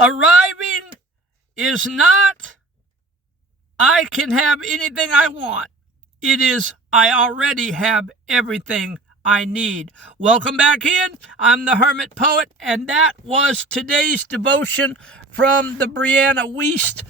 Arriving is not, I can have anything I want. It is, I already have everything I need. Welcome back in. I'm the Hermit Poet, and that was today's devotion from the Brianna Wiest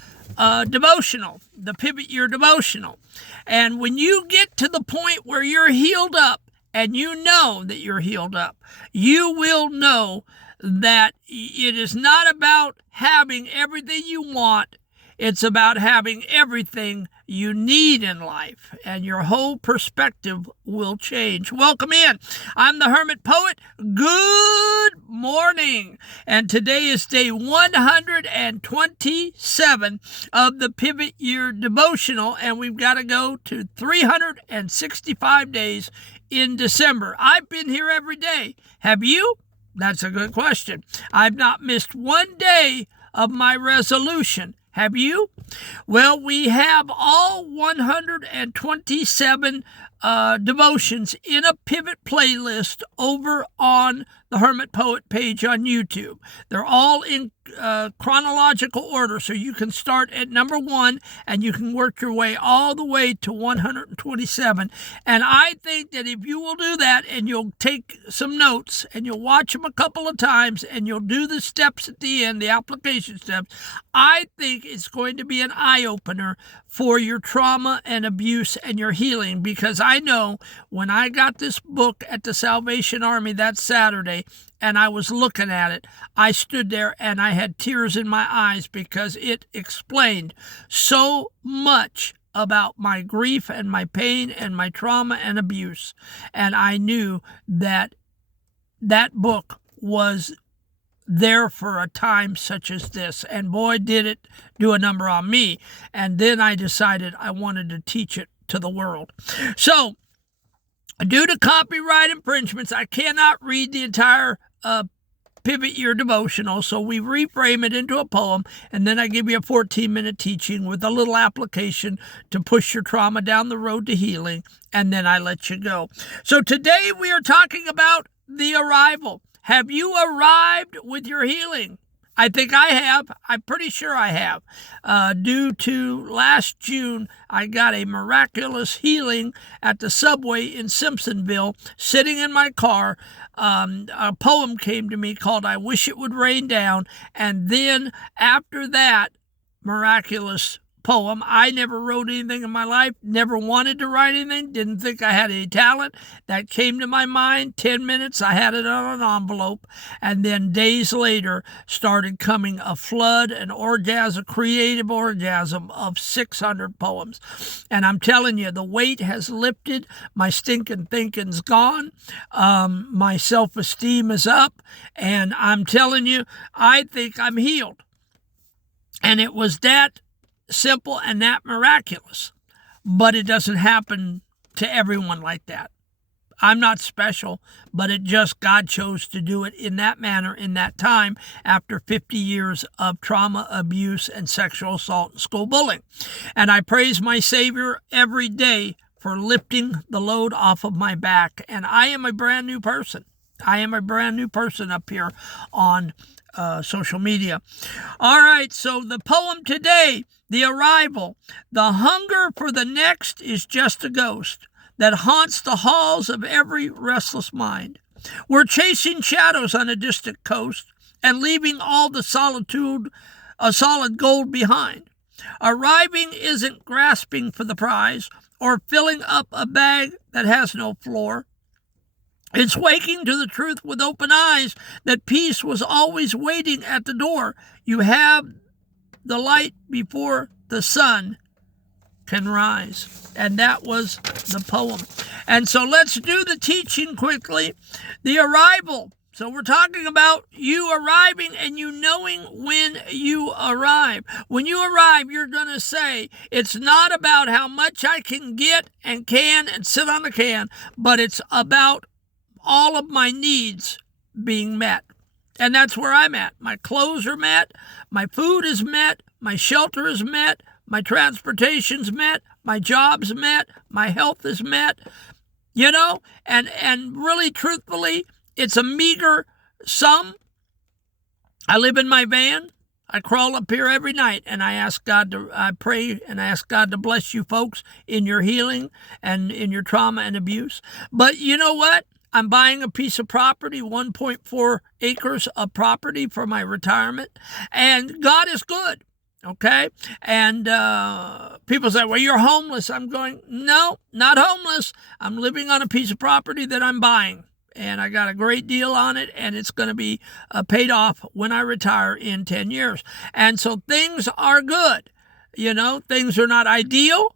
devotional, the Pivot Year devotional. And when you get to the point where you're healed up, and you know that you're healed up, you will know that it is not about having everything you want. It's about having everything you need in life, and your whole perspective will change. Welcome in. I'm the Hermit Poet. Good morning. And today is day 127 of the Pivot Year devotional, and we've got to go to 365 days in December. I've been here every day. Have you? That's a good question. I've not missed one day of my resolution. Have you? Well, we have all 127 devotions in a Pivot playlist over on the Hermit Poet page on YouTube. They're all in chronological order, so you can start at number 1 and you can work your way all the way to 127. And I think that if you will do that and you'll take some notes and you'll watch them a couple of times and you'll do the steps at the end, the application steps, I think it's going to be an eye-opener for your trauma and abuse and your healing, because I know when I got this book at the Salvation Army that Saturday and I was looking at it, I stood there and I had tears in my eyes because it explained so much about my grief and my pain and my trauma and abuse. And I knew that that book was there for a time such as this. And boy, did it do a number on me. And then I decided I wanted to teach it to the world. So, due to copyright infringements, I cannot read the entire Pivot Year devotional, so we reframe it into a poem, and then I give you a 14-minute teaching with a little application to push your trauma down the road to healing, and then I let you go. So today we are talking about the arrival. Have you arrived with your healing? I think I have. I'm pretty sure I have. Due to last June, I got a miraculous healing at the subway in Simpsonville, sitting in my car. A poem came to me called I Wish It Would Rain Down. And then after that miraculous poem, I never wrote anything in my life, never wanted to write anything, didn't think I had any talent. That came to my mind, 10 minutes, I had it on an envelope, and then days later started coming a flood, an orgasm, creative orgasm of 600 poems. And I'm telling you, the weight has lifted, my stinking thinking's gone, my self-esteem is up, and I'm telling you, I think I'm healed. And it was that simple and that miraculous, but it doesn't happen to everyone like that. I'm not special, but it just, God chose to do it in that manner, in that time, after 50 years of trauma, abuse, and sexual assault and school bullying. And I praise my Savior every day for lifting the load off of my back. And I am a brand new person. I am a brand new person up here on social media. All right, so the poem today, The Arrival. The hunger for the next is just a ghost that haunts the halls of every restless mind. We're chasing shadows on a distant coast and leaving all the solitude, a solid gold behind. Arriving isn't grasping for the prize or filling up a bag that has no floor. It's waking to the truth with open eyes that peace was always waiting at the door. You have the light before the sun can rise. And that was the poem. And so let's do the teaching quickly. The arrival. So we're talking about you arriving and you knowing when you arrive. When you arrive, you're going to say, it's not about how much I can get and can and sit on the can, but it's about all of my needs being met. And that's where I'm at. My clothes are met, my food is met, my shelter is met, my transportation's met, my job's met, my health is met, and really truthfully, it's a meager sum. I live in my van. I crawl up here every night and I pray and I ask God to bless you folks in your healing and in your trauma and abuse. But you know what? I'm buying a piece of property, 1.4 acres of property for my retirement, and God is good, okay? And people say, well, you're homeless. I'm going, no, not homeless. I'm living on a piece of property that I'm buying, and I got a great deal on it, and it's going to be paid off when I retire in 10 years. And so things are good. You know, things are not ideal.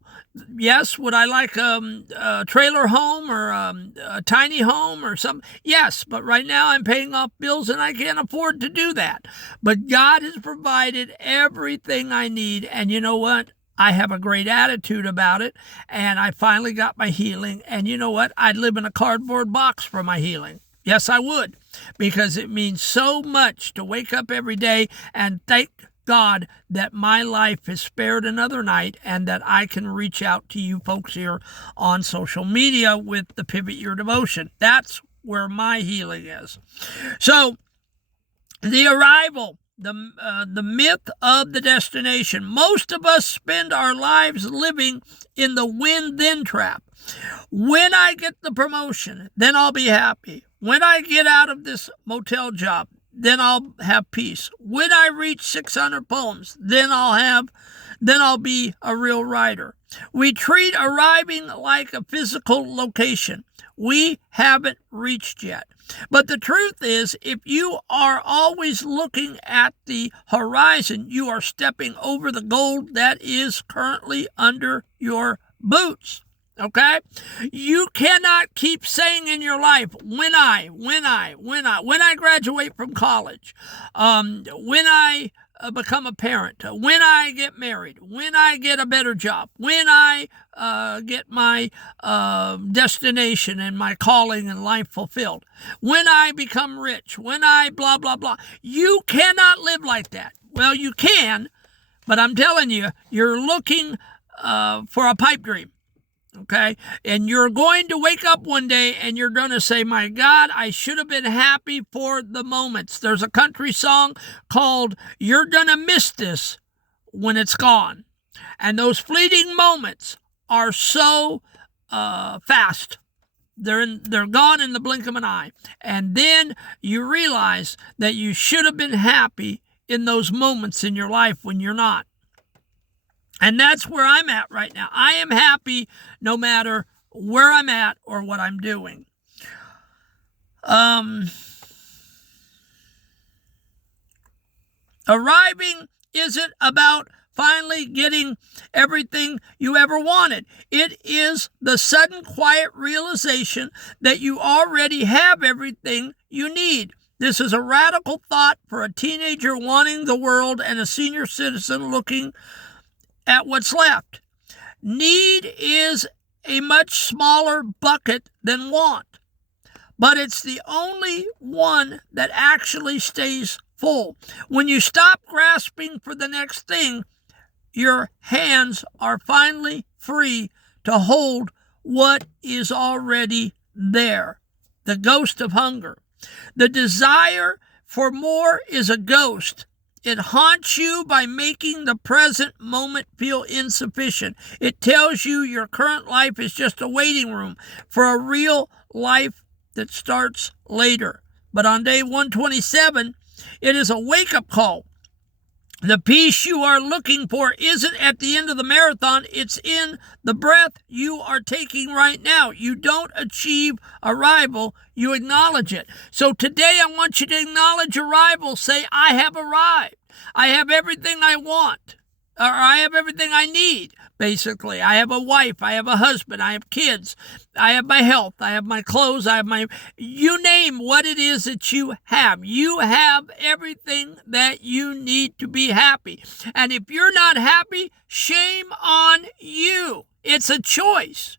Yes, would I like a trailer home or a tiny home or something? Yes, but right now I'm paying off bills and I can't afford to do that. But God has provided everything I need, and you know what? I have a great attitude about it, and I finally got my healing. And you know what? I'd live in a cardboard box for my healing. Yes, I would, because it means so much to wake up every day and thank God that my life is spared another night and that I can reach out to you folks here on social media with the Pivot Your Devotion. That's where my healing is. So, the arrival, the myth of the destination. Most of us spend our lives living in the when-then trap. When I get the promotion, then I'll be happy. When I get out of this motel job, then I'll have peace. When I reach 600 poems, then I'll be a real writer. We treat arriving like a physical location we haven't reached yet. But the truth is, if you are always looking at the horizon, you are stepping over the gold that is currently under your boots. Okay? You cannot keep saying in your life, when I graduate from college, when I become a parent, when I get married, when I get a better job, when I get my destination and my calling and life fulfilled, when I become rich, when I blah, blah, blah. You cannot live like that. Well, you can, but I'm telling you, you're looking for a pipe dream. Okay? And you're going to wake up one day and you're going to say, my God, I should have been happy for the moments. There's a country song called You're Gonna Miss This When It's Gone. And those fleeting moments are so fast. They're gone in the blink of an eye. And then you realize that you should have been happy in those moments in your life when you're not. And that's where I'm at right now. I am happy no matter where I'm at or what I'm doing. Arriving isn't about finally getting everything you ever wanted. It is the sudden quiet realization that you already have everything you need. This is a radical thought for a teenager wanting the world and a senior citizen looking at what's left. Need is a much smaller bucket than want, but it's the only one that actually stays full. When you stop grasping for the next thing, your hands are finally free to hold what is already there. The ghost of hunger. The desire for more is a ghost. It haunts you by making the present moment feel insufficient. It tells you your current life is just a waiting room for a real life that starts later. But on day 127, it is a wake-up call. The peace you are looking for isn't at the end of the marathon. It's in the breath you are taking right now. You don't achieve arrival, you acknowledge it. So today I want you to acknowledge arrival. Say, I have arrived. I have everything I want. Or I have everything I need, basically. I have a wife, I have a husband, I have kids, I have my health, I have my clothes, I have my... You name what it is that you have. You have everything that you need to be happy. And if you're not happy, shame on you. It's a choice.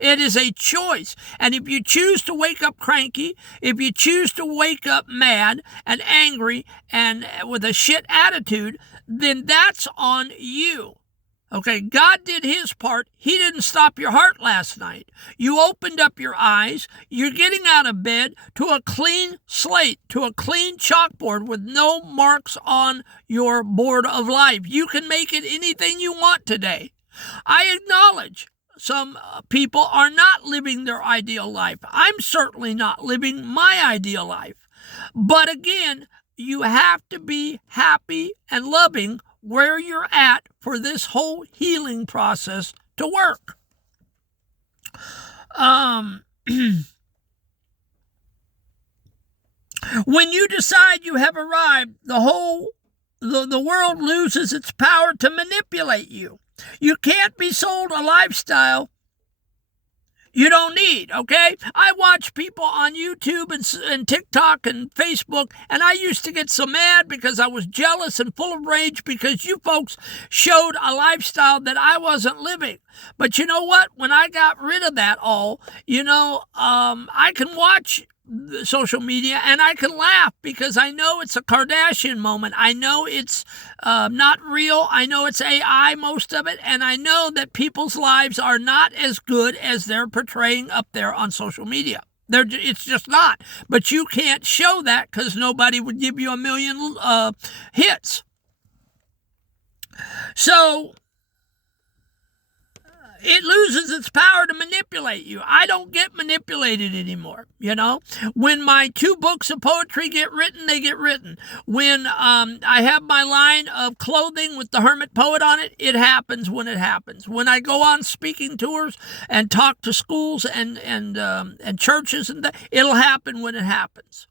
It is a choice. And if you choose to wake up cranky, if you choose to wake up mad and angry and with a shit attitude, then that's on you. Okay, God did his part. He didn't stop your heart last night. You opened up your eyes. You're getting out of bed to a clean slate, to a clean chalkboard with no marks on your board of life. You can make it anything you want today. I acknowledge some people are not living their ideal life. I'm certainly not living my ideal life. But again, you have to be happy and loving where you're at for this whole healing process to work. When you decide you have arrived, the world loses its power to manipulate you. You can't be sold a lifestyle you don't need, okay? I watch people on YouTube and TikTok and Facebook, and I used to get so mad because I was jealous and full of rage because you folks showed a lifestyle that I wasn't living. But you know what? When I got rid of that all, I can watch social media and I can laugh because I know it's a Kardashian moment. I know it's not real. I know it's AI, most of it, and I know that people's lives are not as good as they're portraying up there on social media. It's just not. But you can't show that because nobody would give you 1 million hits. So it loses its power to manipulate you. I don't get manipulated anymore, When my 2 books of poetry get written, they get written. When I have my line of clothing with the Hermit Poet on it, it happens when it happens. When I go on speaking tours and talk to schools and churches, it'll happen when it happens.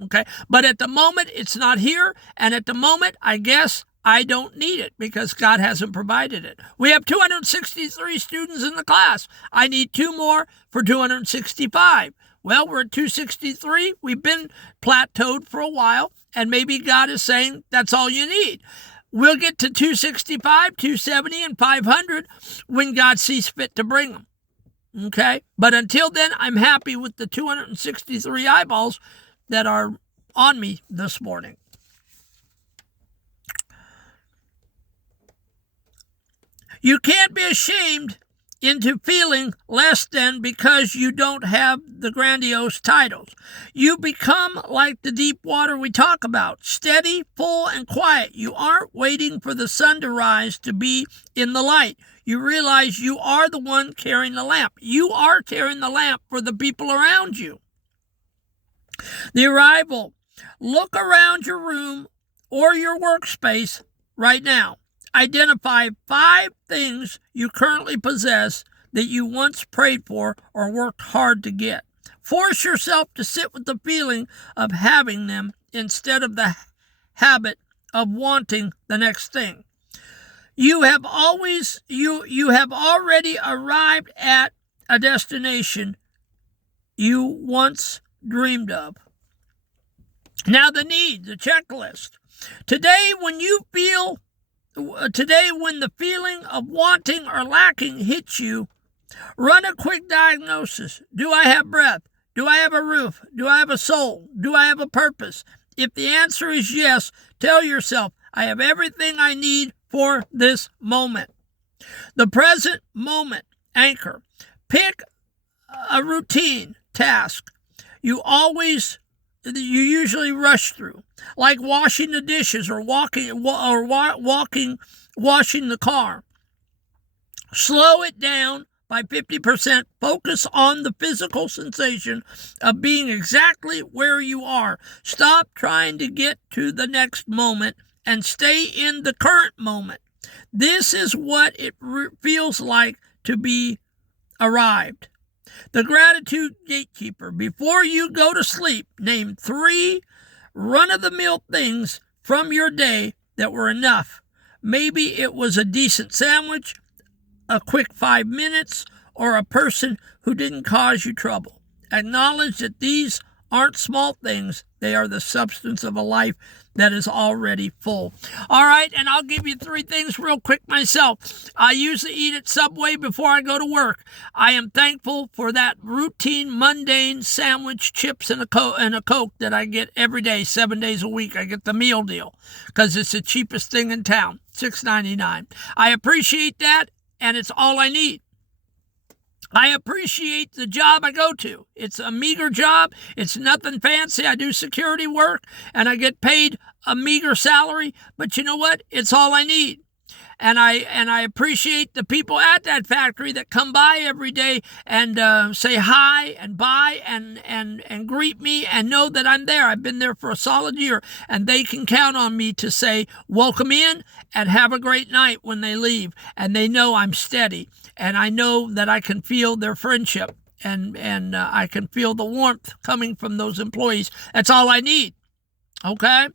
Okay? But at the moment, it's not here. And at the moment, I guess I don't need it because God hasn't provided it. We have 263 students in the class. I need 2 more for 265. Well, we're at 263. We've been plateaued for a while, and maybe God is saying that's all you need. We'll get to 265, 270, and 500 when God sees fit to bring them. Okay? But until then, I'm happy with the 263 eyeballs that are on me this morning. You can't be ashamed into feeling less than because you don't have the grandiose titles. You become like the deep water we talk about, steady, full, and quiet. You aren't waiting for the sun to rise to be in the light. You realize you are the one carrying the lamp. You are carrying the lamp for the people around you. The arrival. Look around your room or your workspace right now. Identify 5 things you currently possess that you once prayed for or worked hard to get. Force yourself to sit with the feeling of having them instead of the habit of wanting the next thing. You have already arrived at a destination you once dreamed of. Now the checklist. Today when the feeling of wanting or lacking hits you, run a quick diagnosis. Do I have breath? Do I have a roof? Do I have a soul? Do I have a purpose? If the answer is yes, tell yourself, I have everything I need for this moment. The present moment anchor. Pick a routine task you usually rush through, like washing the dishes or washing the car. Slow it down by 50%. Focus on the physical sensation of being exactly where you are. Stop trying to get to the next moment and stay in the current moment. This is what it feels like to be arrived. The gratitude gatekeeper. Before you go to sleep, name 3 run-of-the-mill things from your day that were enough. Maybe it was a decent sandwich, a quick 5 minutes, or a person who didn't cause you trouble. Acknowledge that these aren't small things. They are the substance of a life that is already full. All right, and I'll give you 3 things real quick myself. I usually eat at Subway before I go to work. I am thankful for that routine, mundane sandwich, chips, and a Coke that I get every day, 7 days a week. I get the meal deal because it's the cheapest thing in town, $6.99. I appreciate that, and it's all I need. I appreciate the job I go to. It's a meager job. It's nothing fancy. I do security work, and I get paid a meager salary. But you know what? It's all I need. And I appreciate the people at that factory that come by every day and say hi and bye and greet me and know that I'm there. I've been there for a solid year, and they can count on me to say welcome in and have a great night when they leave. And they know I'm steady, and I know that I can feel their friendship and I can feel the warmth coming from those employees. That's all I need. Okay?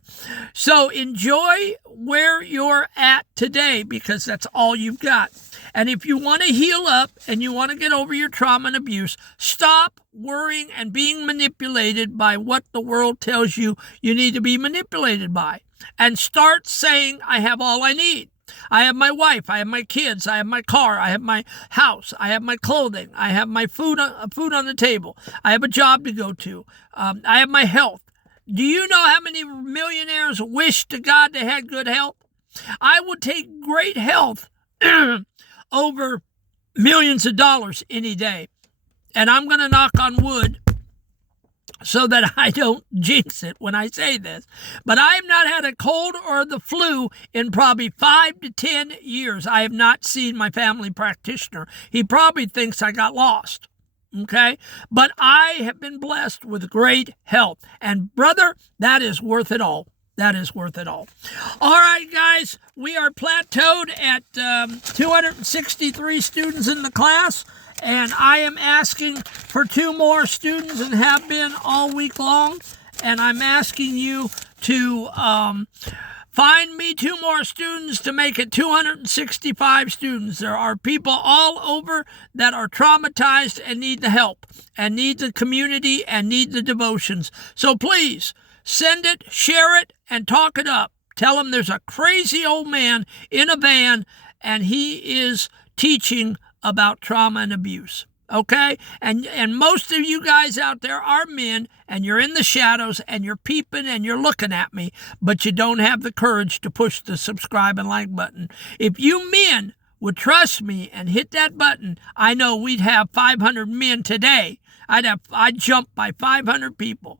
So enjoy where you're at today because that's all you've got. And if you want to heal up and you want to get over your trauma and abuse, stop worrying and being manipulated by what the world tells you you need to be manipulated by. And start saying, I have all I need. I have my wife, I have my kids, I have my car, I have my house, I have my clothing, I have my food on the table, I have a job to go to, I have my health. Do you know how many millionaires wish to God they had good health? I would take great health over millions of dollars any day. And I'm going to knock on wood so that I don't jinx it when I say this. But I have not had a cold or the flu in probably 5 to 10 years. I have not seen my family practitioner. He probably thinks I got lost. Okay? But I have been blessed with great health. And brother, that is worth it all. That is worth it all. All right, guys, we are plateaued at 263 students in the class. And I am asking for 2 more students and have been all week long. And I'm asking you to find me 2 more students to make it 265 students. There are people all over that are traumatized and need the help and need the community and need the devotions. So please send it, share it, and talk it up. Tell them there's a crazy old man in a van and he is teaching about trauma and abuse. Okay? And most of you guys out there are men, and you're in the shadows, and you're peeping, and you're looking at me, but you don't have the courage to push the subscribe and like button. If you men would trust me and hit that button, I know we'd have 500 men today. I'd jump by 500 people.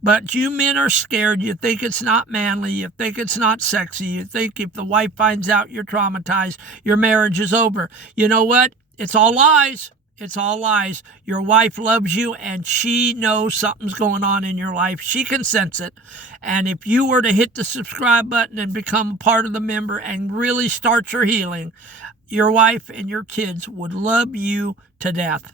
But you men are scared. You think it's not manly. You think it's not sexy. You think if the wife finds out you're traumatized, your marriage is over. You know what? It's all lies. It's all lies. Your wife loves you, and she knows something's going on in your life. She can sense it. And if you were to hit the subscribe button and become part of the member and really start your healing, your wife and your kids would love you to death.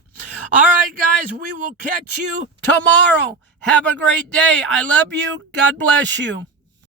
All right, guys, we will catch you tomorrow. Have a great day. I love you. God bless you.